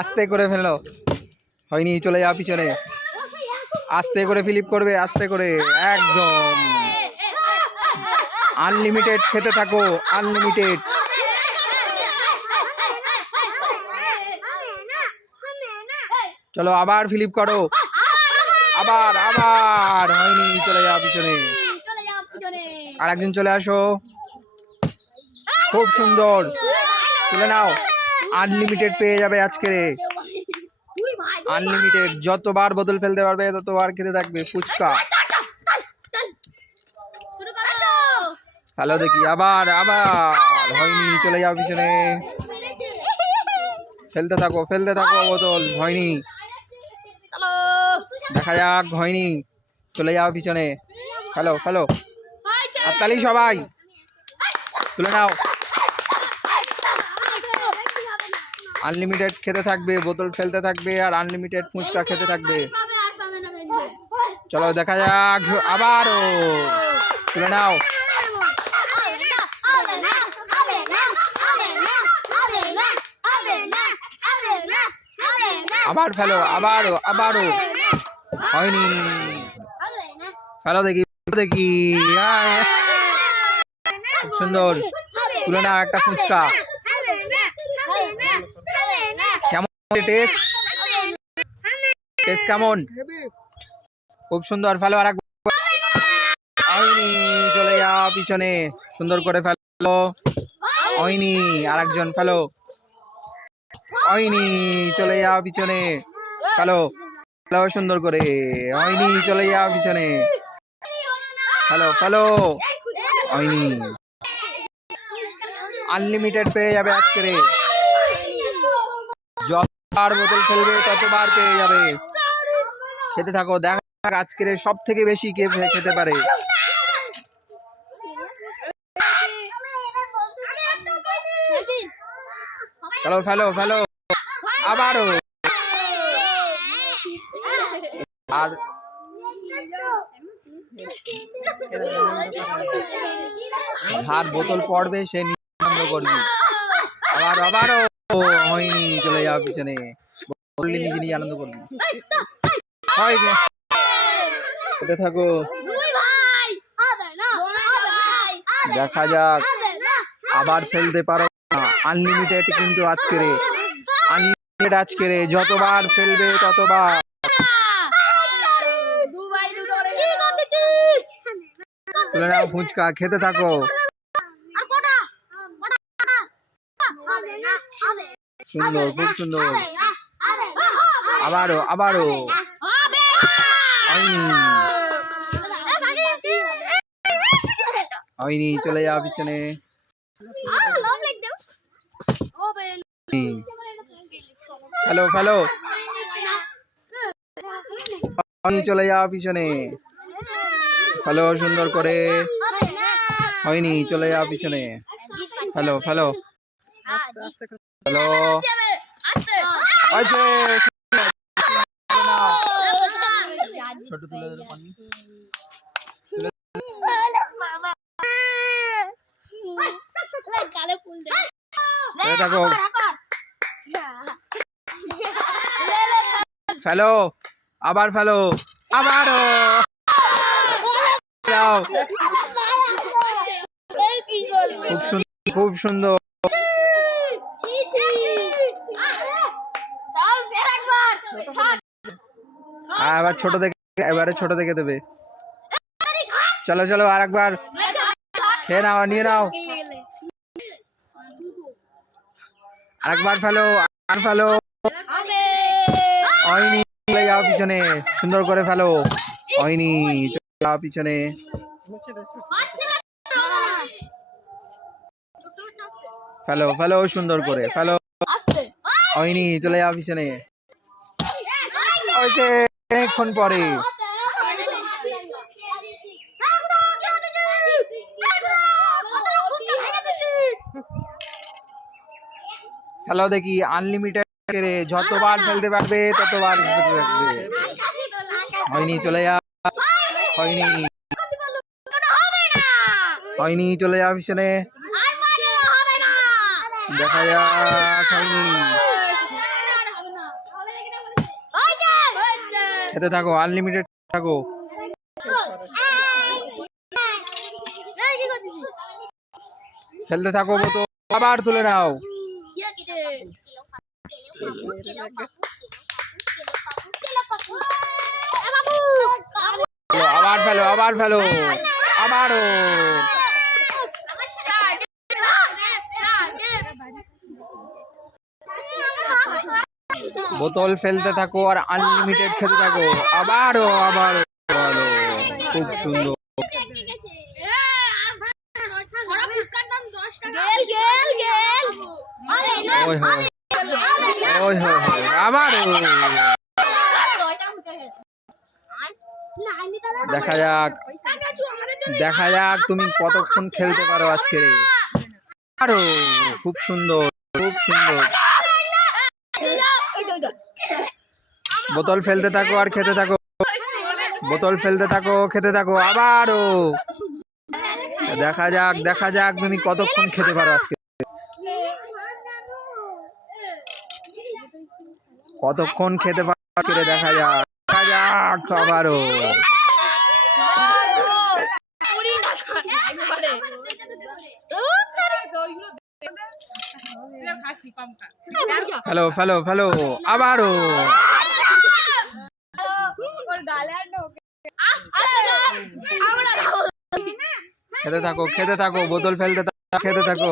আস্তে করে ফেলো, হয়নি, চলে যাও পিছনে। আস্তে করে ফিলিপ করবে, আস্তে করে, একদম আনলিমিটেড খেতে থাকো, আনলিমিটেড। চলো আবার ফিলিপ করো, আবার আবার, হয়নি, চলে যাও পিছনে। আর একজন চলে আসো, খুব সুন্দর, তুলে নাও। আনলিমিটেড পেয়ে যাবে আজকে, আনলিমিটেড, যতবার বোতল ফেলতে পারবে ততবার খেতে থাকবে ফুচকা। হ্যালো দেখি, আবার আবার, হয়নি, চলে যাও পিছনে। ফেলতে থাকো বোতল, হয়নি, দেখা যাক, হয়নি, চলে যাও পিছনে। হ্যালো হ্যালো, হাততালি সবাই, তুলে নাও। আনলিমিটেড খেতে থাকবে, বোতল ফেলতে থাকবে, আর আনলিমিটেড ফুচকা খেতে থাকবে। চলো দেখা যাক, আবারও, তুলে নাও। আবার ফেলো, আবারও আবারও, হয়নি, ফেলো দেখি দেখি, খুব সুন্দর, তুলে নাও একটা ফুচকা। কেমন টেস্ট, টেস্ট কেমন? খুব সুন্দর, ফেলো আর একবার, হয়নি, চলে যাও পিছনে, সুন্দর করে ফেলো, হয়নি, আর একজন ফেলো, হয়নি, চলে যাও পিছনে, ফেলো ফেলো সুন্দর করে, হয়নি, চলে যাও পিছনে, ফেলো ফেলো, হয়নি। আনলিমিটেড পেয়ে যাবে আজকে, যতবার বোতল ফেলবে ততবার পেয়ে যাবে, খেতে থাকো, দেখ আজকের সব থেকে বেশি কে খেতে পারে। চলো ফেলো ফেলো, আবারও, আর যার বোতল পড়বে সে আনন্দ করবি। আবার আবারও, হয়নি, চলে যাও পিছনে, বললি নিজে নিজে আনন্দ করবি। খেতে থাকো, দেখা যাক, আবার ফেলতে পারো না, আনলিমিটেড কিন্তু আজকের, আনলিমিটেড আজকের, যতবার ফেলবে ততবার। তুলে নাও ফুচকা, খেতে থাকো, সুন্দর, খুব সুন্দর, আবারও আবারও, হয়নি, হয়নি, চলে যাও পিছনে, হ্যালো হ্যালো, চলে যাও পিছনে, হ্যালো, সুন্দর করে, হয়নি, চলে যাও পিছনে, হ্যালো হ্যালো হ্যালো, ছোট তুলে দেখো, ফেলো, আবার ফেলো, আবারও, খুব সুন্দর, খুব সুন্দর, আবার ছোট থেকে, এবারে ছোট থেকে দেবে। চলো চলো, আর একবার খেয়ে নাও, নিয়ে নাও, আরেকবার ফেলো, আর ফেলো, হয়নি, চলে যাও পিছনে, সুন্দর করে ফেলো, হয়নি, চলে যাও পিছনে, ফেলো ফেলো সুন্দর করে, ফেলো, হয়নি, চলে যাও পিছনে, হয়েছে, অনেকক্ষণ পরে, ফেলো দেখি, আনলিমিটেড, যতবার ফেলতে পারবে ততবার ফেলতে থাকবে, হয়নি, চলে যাও, হয়নি, হয়নি, চলে যাও পিছনে, দেখা যাক, হয়নি, খেতে থাকো, আনলিমিটেড থাকো। খেলতে থাকো বোতল, আবার তুলে নাও। আবার ফেলো, আবার ফেলো, আবারও। বোতল ফেলতে থাকো আর আনলিমিটেড খেতে থাকো, আবারও আবারও। খুব সুন্দর। আবারও। দেখা যাক, দেখা যাক তুমি কতক্ষণ খেলতে পারো আজকে। আরো খুব সুন্দর, খুব সুন্দর। বোতল ফেলতে থাকো আর খেতে থাকো, বোতল ফেলতে থাকো, খেতে থাকো, আবারও। দেখা যাক, দেখা যাক তুমি কতক্ষণ খেতে পারো আজকে, কতক্ষণ খেতে পারো আজকে। দেখা যাক, দেখা যাক, আবারও। ফেলো, ফেলো, ফেলো, আবারও। খেতে থাকো, খেতে থাকো, বোতল ফেলতে থাকো, খেতে থাকো,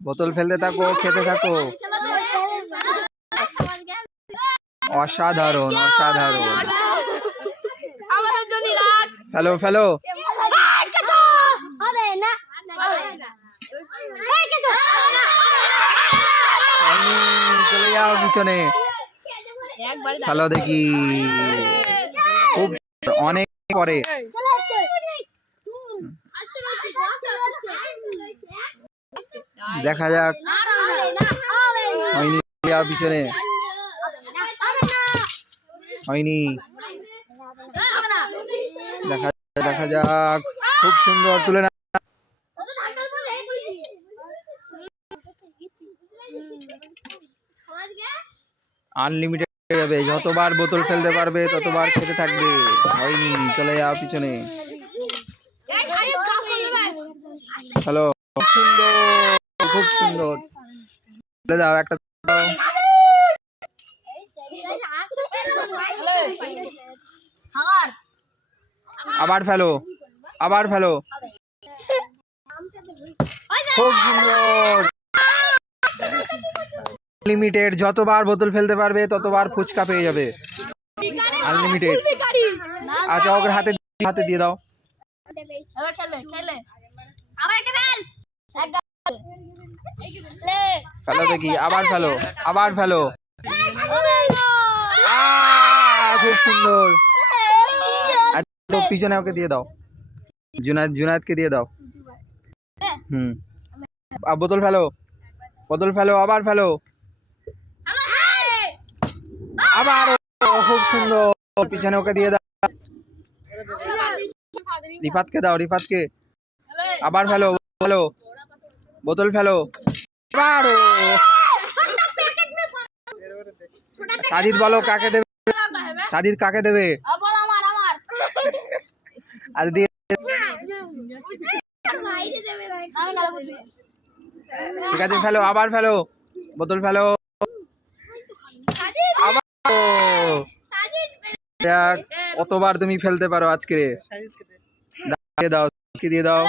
বোতল ফেলতে থাকো, খেতে থাকো। অসাধারণ, অসাধারণ। ফেলো, ফেলো। চলে যাও পিছনে। ফেলো দেখি, খুব অনেক পরে। দেখা যাক, হয়নি পিছনে, হয়নি। দেখা, দেখা যাক, খুব সুন্দর, তুলে না। আনলিমিটেড যাবে, যতবার বোতল ফেলতে পারবে ততবার খেতে থাকবে। হয়নি, চলে যাও পিছনে। হ্যালো, খুব সুন্দর, খুব সুন্দর। চলে যাও, একটা দাও। আবার ফেলো, আবার ফেলো, খুব সুন্দর। আনলিমিটেড, যতবার বোতল ফেলতে পারবে ততবার ফুচকা পেয়ে যাবে, আনলিমিটেড। আচ্ছা, ওকে হাতে হাতে দিয়ে দাও। ফেলো দেখি, আবার ফেলো, আবার ফেলো। খুব সুন্দর। তো পিছনে ওকে দিয়ে দাও, জুনায়েদ, জুনায়েদকে দিয়ে দাও। বোতল ফেলো, বোতল ফেলো, আবার ফেলো, আবার। খুব সুন্দর, পিছনে ওকে দিয়ে দাও। রিফাতকে দাও, রিফাতকে। আবার ফেলো, ফেলো, বোতল ফেলো, আবার। সাজিদ বলো কাকে দেবে, সাজিদ কাকে দেবে? আর দিয়ে ঠিক আছে, ফেলো, আবার ফেলো, বোতল ফেলো, আবার। কতবার তুমি ফেলতে পারো আজকে? দাও, দিয়ে দাও।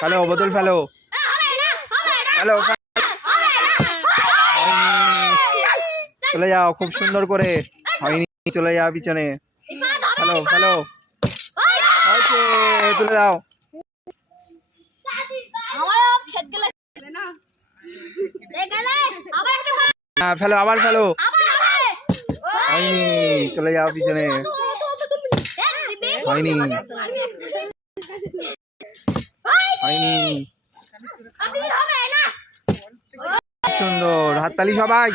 ফেলো, বোতল ফেলো, ফেলো। চলে যাও, খুব সুন্দর করে। হয়নি, চলে যাও পিছনে। ফেলো, ফেলো, তুলে দাও। ফেলো, আবার ফেলো। হয়নি, চলে যাও পিছনে। হয়নি, হয়নি। সুন্দর, হাততালি সবাই।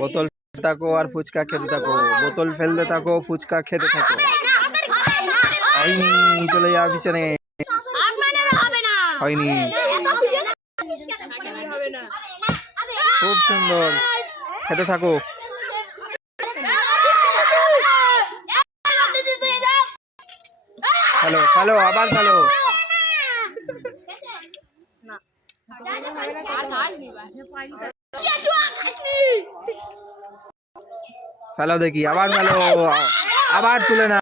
বোতল ফেলতে থাকো আর ফুচকা খেতে থাকো, বোতল ফেলতে থাকো, ফুচকা খেতে থাকো। হয়নি, চলে যাও পিছনে। হয়নি। খুব সুন্দর, খেতে থাকো। ফেলো ফেলো, আবার ফেলো। ফেলো দেখি, আবার ফেলো, আবার তুলে না।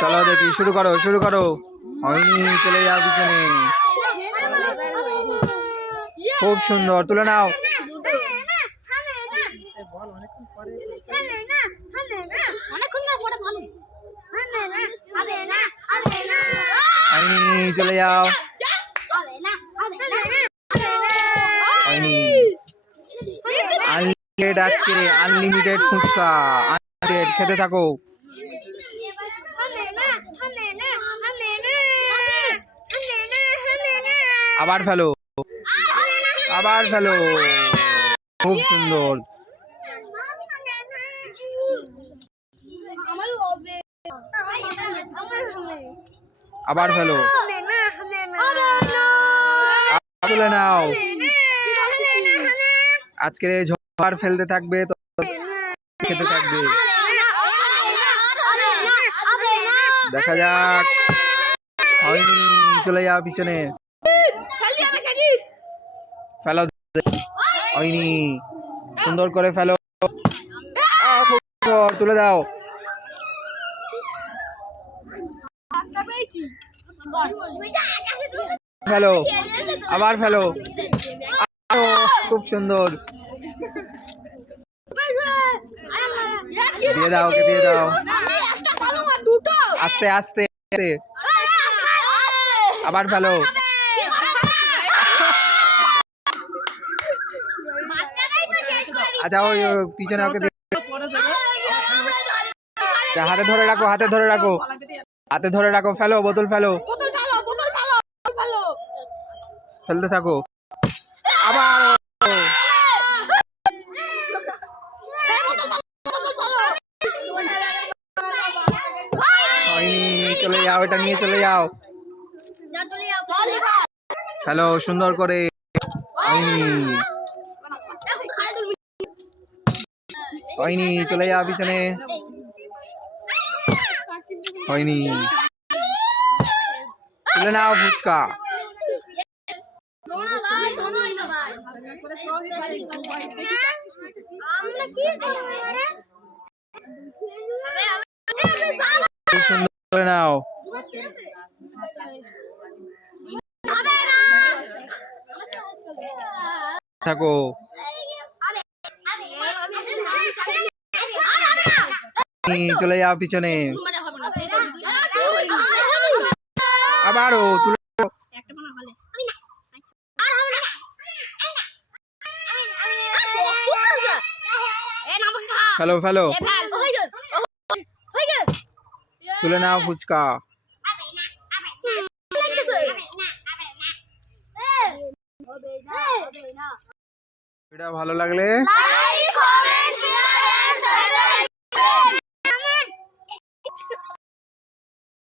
চলো দেখি, শুরু করো শুরু করো। হয়নি, চলে যাও পিছনে। খুব সুন্দর, তুলে নাও। হয়নি, চলে যাও। হয়নি। আনলিমিটেড আজকে, আনলিমিটেড ফুচকা, আনলিমিটেড, খেতে থাকো। আবার ফেলো, আবার ফেলো। খুব সুন্দর। আবার ফেলো, তুলে নাও। আজকের এই ঝড় ফেলতে থাকবে তো খেতে থাকবে। দেখা যাক। হয়নি, চলে যাও পিছনে। ফেলো, হয়নি, সুন্দর করে ফেলো। খুব সুন্দর, তুলে দাও। ফেলো, আবার ফেলো। খুব সুন্দর। দিয়ে দাও, ওকে দিয়ে দাও। আস্তে আস্তে, আবার ফেলো। আচ্ছা, ওই পিছনে ওকে হাতে ধরে রাখো, হাতে ধরে রাখো, হাতে ধরে রাখো। ফেলো, বোতল ফেলো, ফেলতে থাকো। আবার হয়নি, চলে যাও, এটা নিয়ে চলে যাও। ফেলো সুন্দর করে। হয়নি, হয়নি, চলে যাও পিছনে। হয়নি, তুলে নাও ফুচকা। সুন্দর করে নাও। থাকো। চলে যাও পিছনে। আবারও তুলে ফেলো ফেলো, তুলে নাও ফুচকা। ভিডিও ভালো লাগলে